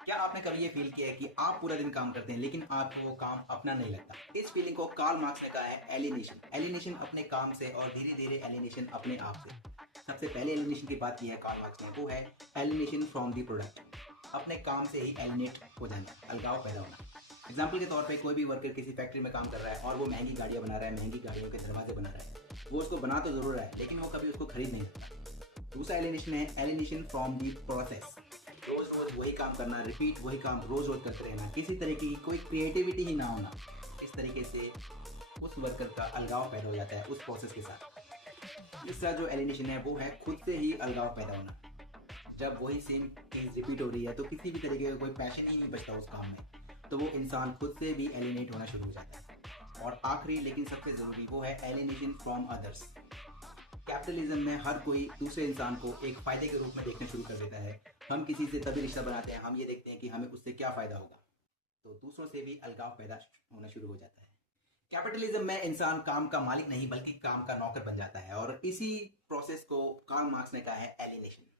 क्या आपने कभी ये फील किया है कि आप पूरा दिन काम करते हैं लेकिन आपको वो काम अपना नहीं लगता? इस फीलिंग को कार्ल मार्क्स ने कहा है एलिनेशन। एलिनेशन अपने काम से और धीरे धीरे एलिनेशन अपने आप से। सबसे पहले एलिनेशन की बात की है कार्ल मार्क्स ने, वो है एलिनेशन फ्रॉम द प्रोडक्ट। अपने काम से ही एलिनेट हो जाना, अलगाव पैदा होना। एग्जाम्पल के तौर पे कोई भी वर्कर किसी फैक्ट्री में काम कर रहा है और वो महंगी गाड़ियाँ बना रहा है, महंगी गाड़ियों के दरवाजे बना रहा है। वो उसको बना तो जरूर रहा है लेकिन वो कभी उसको खरीद नहीं सकता। दूसरा एलिनेशन है एलिनेशन फ्रॉम द प्रोसेस। रोज रोज वही काम करना, रिपीट वही काम रोज रोज करते रहना, किसी तरीके की कोई क्रिएटिविटी ही ना होना। इस तरीके से उस वर्कर का अलगाव पैदा हो जाता है उस प्रोसेस के साथ। तीसरा जो एलिनेशन है वो है खुद से ही अलगाव पैदा होना। जब वही सेम चीज रिपीट हो रही है तो किसी भी तरीके का कोई पैशन ही नहीं बचता उस काम में, तो वो इंसान खुद से भी एलिनेट होना शुरू हो जाता है। और आखिरी लेकिन सबसे जरूरी वो है एलिनेशन फ्रॉम अदर्स। कैपिटलिज्म में हर कोई दूसरे इंसान को एक फायदे के रूप में देखना शुरू कर देता है। हम किसी से तभी रिश्ता बनाते हैं, हम ये देखते हैं कि हमें उससे क्या फायदा होगा, तो दूसरों से भी अलगाव पैदा होना शुरू हो जाता है। कैपिटलिज्म में इंसान काम का मालिक नहीं बल्कि काम का नौकर बन जाता है, और इसी प्रोसेस को कार्ल मार्क्स ने कहा है एलिनेशन।